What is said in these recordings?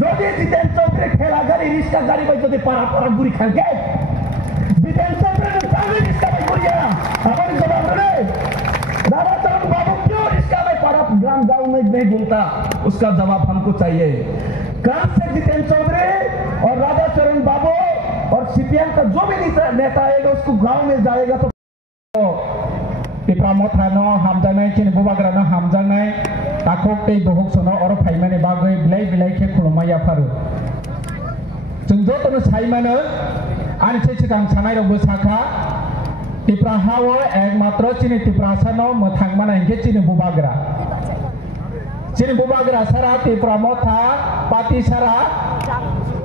যদি জিতেন চৌধুরী ঠেলা গাড়ি রিক্সা গাড়ি বাই যদি পাড়া পাড়া গুড়ি খানকে জিতেন चौधरी चांदी रिक्शा में गुड़िया हमारे जवाब रे दादा चरण बाबू क्यों रिक्शा में पड़ा ग्राम गांव में नहीं घूमता उसका जवाब हमको चाहिए कहां से जितेन चौधरी और राधा चरण बाबू और सीपीएम का जो भी नेता आएगा उसको गांव में जाएगा तो Pipramothano hamjanai kini bubagrano hamjanai takok tei bohok sono oro phaimani bagoi bilai ke khulumaya faru जों जतनो साइमानो आनि सिगां सानाय रबो साखा तिप्राहाव एकमात्र चिनि तिप्रासानो मोथांमाना इंखे चिनि बुबाग्रा सारा तिप्रामथा पाति सारा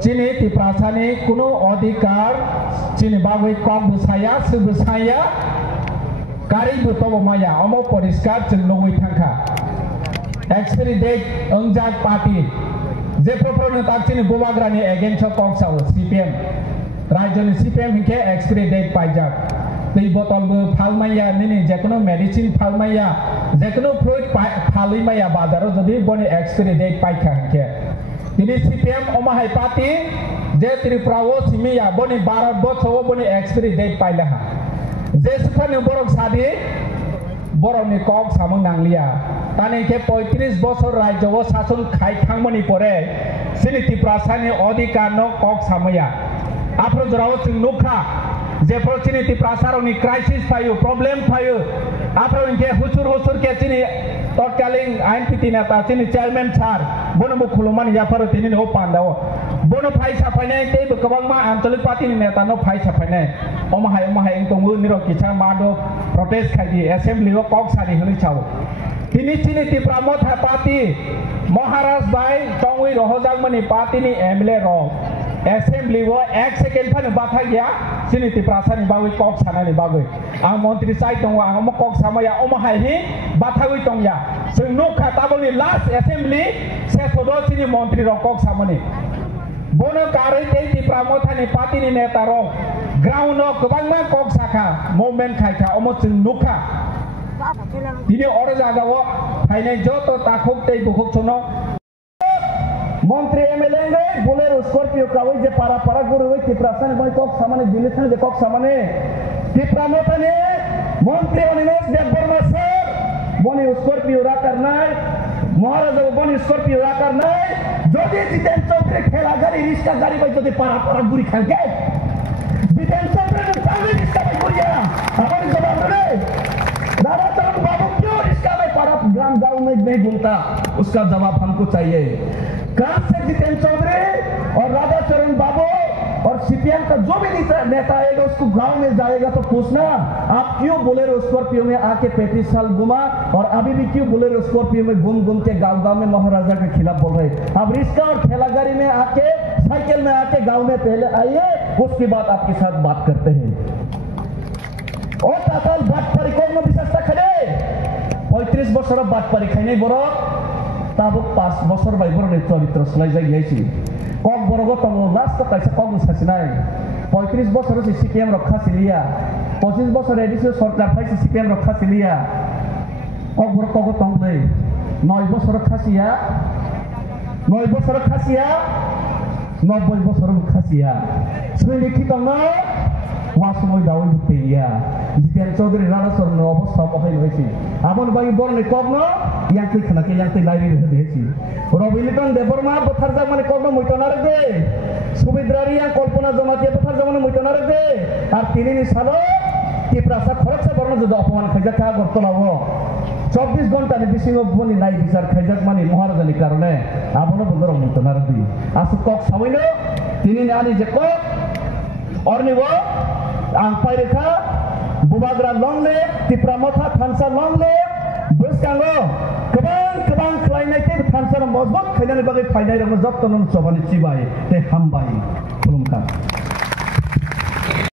चिनि तिप्रासानि कुनु अधिकार चिनि बागै कम बुसाया सुबुसाया गारि बुतबो माया अमो परिष्कार जों लगै थांखा एक्सपायरी डेट अंजाक पार्टी जे प्रफोरनो ताकचिनि बुबाग्रानि एगेन्स्ट कक्साव सीपीएम राज्यनि सीपीएम हिंखे एक्सपायरी डेट पाइजाक दै बटलबो फालमाया निनि जेकुनो मेडिसिन फालमाया जेकुनो फ्रुट फालैमाया बाजाराव जदि बनि एक्सपायरी डेट पाइखा हिंखे दिनै सीपीएम अमाहाय पार्टी जे त्रिपुराव सिमिया बनि भारत बर्षआव बनि एक्सपायरी डेट पाइलाहा जे सुफानि बरक सादि बरकनि कक सामं नांलिया तानिखे 35 बছর राज्यव शासन खायखांमनि परे सिनि तिप्रासानि अधिकार न कक सामया आफ्रो जराव जों नुखा जे चिनि तिप्रासारनि क्राइसिस फायो प्रब्लेम फायो आफ्रो इनके हुसुर के चिनि तत्कालीन आईएनपीटी नेता चिनि चेयरमैन सार बनमु खुलुमानि याफारो तिनि न पांडाव बनो फाइ साफायनाय तेबो गोबांमा आंचलिक पार्टीनि नेता न फाइ साफायनाय अमाहाय इंतंगु निरो किसा मादो प्रोटेस्ट खायदि असेंबली व कक सानि हनि चाव तिनि चिनि तिप्रामथा पार्टी महाराज भाई तंगुई रहजांमनि पार्टीनि एमएलए र असेंबली व 1 सेकेंड फानो बाथा गया चिनि तिप्रासानि बागै कक सानानि बागै आं मंत्री साइ दङ आं कक सामाया अमाहाय हि बाथागै दंया जों नखा ताबलनि लास्ट असेंबली सेथद चिनि मंत्री र कक सामनि बोनो गारै दै तिप्रामथानि पार्टीनि नेता र ग्राउन्ड गोबांमा कक साखा मुभमेन्ट खायखा अमो जों नुखा दिनै अर जागाव फाइनाय जत ताखुक तै बुखुक सनो मंत्री एमएलए गे बोलेरो स्कॉर्पियो कावै जे पारा गुरु तिप्रासानि बय कक सामाने दिलेथान जे कक सामाने तिप्रामथानि मंत्री अनिमेश देबबर्मा सर बनि स्कॉर्पियो रा करनाय महाराज बनि स्कॉर्पियो रा करनाय যদি জিতেন চৌধুরী ঠেলা গাড়ি রিক্সা গাড়ি বাই যদি পাড়া গুড়ি খানকে জিতেন চৌধুরী চাंदी रिक्शा में गुड़िया हमारे जवाब रे दादा चरण बाबू क्यों रिक्शा में पड़ा ग्राम गांव में नहीं घूमता उसका जवाब हमको चाहिए कहां से जितेन चौधरी और राधा चरण बाबू और सीपीएम का जो भी नेता आएगा उसको गांव में जाएगा तो पूछना आप क्यों बोलेरो स्कॉर्पियो में आके 35 साल घुमा और अभी भी क्यों बोलेरो स्कॉर्पियो में घूम के गांव में महाराजा के खिलाफ बोल रहे अब रिक्शा और ठेला गाड़ी में आके साइकिल में आके गांव में पहले आइए उसके बाद आपके साथ बात करते हैं और ताताल बात परिकोण विशेषता खड़े 35 बছর बात परिखाई बर तब 5 বছর बाई बर चरित्र सलाई जाए कक बरगो तंग लास्ट कैसे कक सासिनाय 35 বছর से सीपीएम रखा सिलिया 25 বছর एडिसो सरकार फाइसे सीपीएम रखा सिलिया कक बर कक तंग नै 9 বছর खासिया 90 বছর खासिया सुलिखि तंग वासमय दावै बुतेया जितेन चौधरी राणा सरन अवस्था बहाय होइसि आबन बागि बरने कगन यांकै खनाके यांकै लाइरि होदेछि रबिलिटन देबबर्मा बथारजा माने कगन मैतनार दे सुबिद्रारि या कल्पना जमातिया बथारजा माने मैतनार दे आर तिनिनि सालो तिप्रासा खरकसा बरन जद अपमान खायजाखा गरतलावो 24 घंटानि बिसिङाव बनि नाय बिचार खायजाक माने महाराजानि कारणे आबनो बन्दर मैतनार दे आसु कक सावैनो तिनिनि आनि जे कक अर्निवो आं पाइरेखा बुबाग्रा लंले तिप्रामथा थानसा लंले बुसकांगो गोबां खलायनायते थानसा मजबूत खैनानै बागै फायनाय रङ जत्तन सभानि चिबाय ते हामबाय खुलुमखा।